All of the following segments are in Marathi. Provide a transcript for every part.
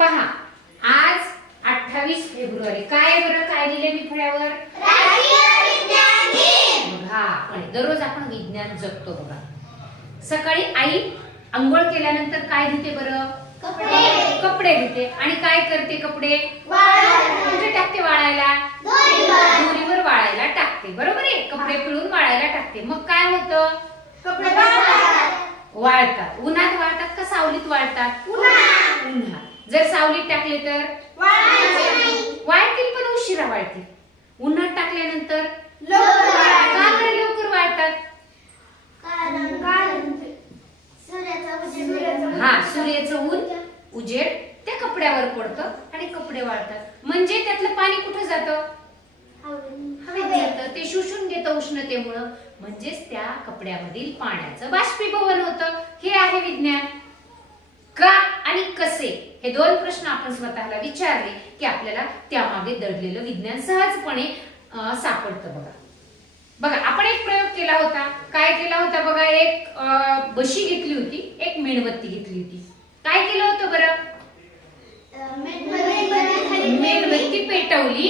पहा, आज 28 फेब्रुवारी काय आहे बरं? काय लिहिले मी फळ्यावर? बघा, पण दररोज आपण विज्ञान जगतो बघा. सकाळी आई अंघोळ केल्यानंतर काय धुते बरं? कपडे धुते. आणि काय करते? कपडे कुठे टाकते वाळायला? दोरीवर वाळायला टाकते. बरोबर आहे. कपडे पिळून वाळायला टाकते. मग काय होतं? कपडे वाळतात. उन्हात वाळतात का सावलीत वाळतात? उन्हात. जर सावलीत टाकले तर वाळतील, पण उशिरा वाळतील. उन्हात टाकल्यानंतर का बरं लवकर वाळतात? हा, सूर्याचं ऊन उजेड त्या कपड्यावर पडतं आणि कपडे वाळतात. म्हणजे त्यातलं पाणी कुठे जातं? हवेत जातं. ते शोषून घेतं उष्णतेमुळे. म्हणजेच त्या कपड्यामधील पाण्याचं बाष्पीभवन होतं. हे आहे विज्ञान. का आणि कसे, हे दोन प्रश्न आपण स्वतःला विचारले की आपल्याला त्यामागे दडलेलं विज्ञान सहजपणे सापडतं. बघा बघा, आपण एक प्रयोग केला होता. काय केला होता बघा? एक बशी घेतली होती, एक मेणबत्ती घेतली होती. काय केलं होतं बरं? मेणबत्ती पेटवली.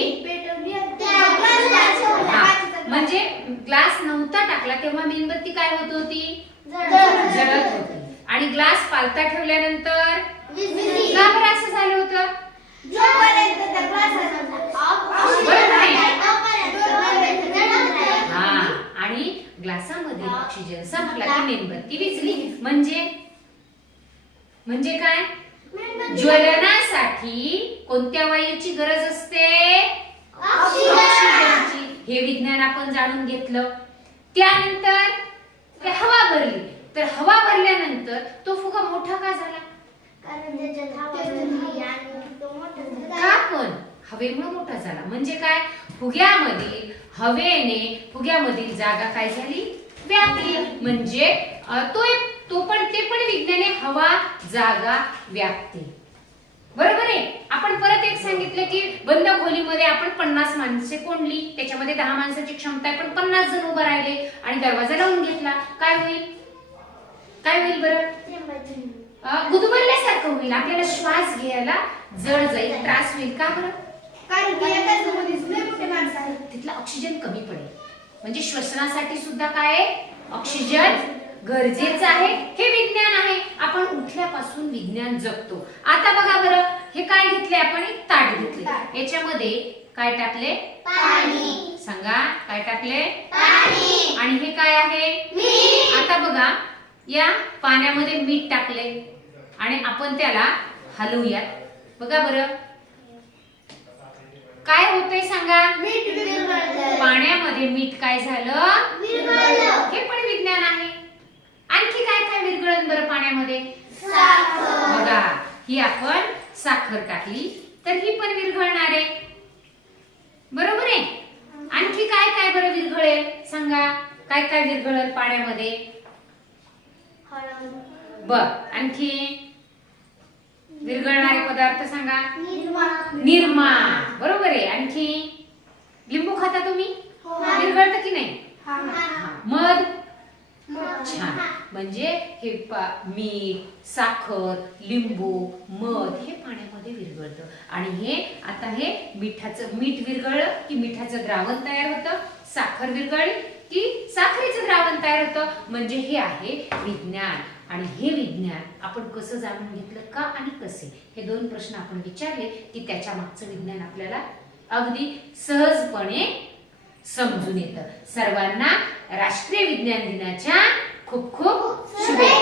म्हणजे ग्लास नव्हता टाकला तेव्हा मेणबत्ती काय होत होती? जळत होती. आणि ग्लास पालता ठेवल्यानंतर का बरं असं झालं होतं? हा, आणि ग्लासामध्ये ऑक्सिजन संपला की मेणबत्ती विझली. म्हणजे काय? ज्वलनासाठी कोणत्या वायूची गरज असते? ऑक्सिजनची. हे विज्ञान आपण जाणून घेतलं. त्यानंतर हवा भरली. तर हवा भरल्यानंतर तो फुगा मोठा का झाला? का? पण हवेमुळे मोठा झाला. म्हणजे काय? फुग्यामधील जागा काय झाली? व्यापली. म्हणजे ते पण विज्ञाने हवा जागा व्यापते. बरोबर आहे. आपण परत एक सांगितलं की बंद खोलीमध्ये आपण 50 माणसे कोंडली. त्याच्यामध्ये 10 माणसाची क्षमता आहे, पण 50 जण उभे राहिले आणि दरवाजा लावून घेतला. काय होईल? काय होईल बरं? गुदमरल्यासारखं होईल. आपल्याला श्वास घ्यायला जड जाईल, त्रास होईल. का बरं? तिथला ऑक्सिजन कमी पडेल. म्हणजे श्वसनासाठी सुद्धा काय? ऑक्सिजन गरजेचं आहे. हे विज्ञान आहे. आपण उठल्यापासून विज्ञान जगतो. आता बघा बरं, हे काय घेतले आपण? एक ताट घेतले. याच्यामध्ये काय टाकले? पाणी. सांगा, काय टाकले? पाणी. आणि हे काय आहे? मीठ. आता बघा, या पाण्यामध्ये मीठ टाकले आणि आपण त्याला हलवूयात. बघा बरं, काय होतंय सांगा? पाण्यामध्ये मीठ काय झालं? हे पण विज्ञान आहे. आणखी काय काय विरघळण बरं पाण्यामध्ये? बघा, ही आपण साखर टाकली तर ही पण विरघळणार आहे. बरोबर आहे. आणखी काय काय बरं विरघळेल? सांगा, काय काय विरघळेल पाण्यामध्ये? आणखी विरघळणारे पदार्थ सांगा. निरमा. बरोबर आहे. आणखी लिंबू खाता तुम्ही? विरघळतं की नाही? मध. छान. म्हणजे हे मीठ, साखर, लिंबू, मध हे पाण्यामध्ये विरघळतं. आणि हे मीठ विरघळलं की मिठाचं द्रावण तयार होतं. साखर विरघळली की साखरेचं द्रावण तयार होतं. म्हणजे हे आहे विज्ञान. आणि हे विज्ञान आपण कसं जाणून घेतलं? का आणि कसे? हे दोन प्रश्न आपण विचारले की त्याच्या मागचं विज्ञान आपल्याला अगदी सहजपणे समजून येतं. सर्वांना राष्ट्रीय विज्ञान दिनाच्या खूप खूप शुभेच्छा.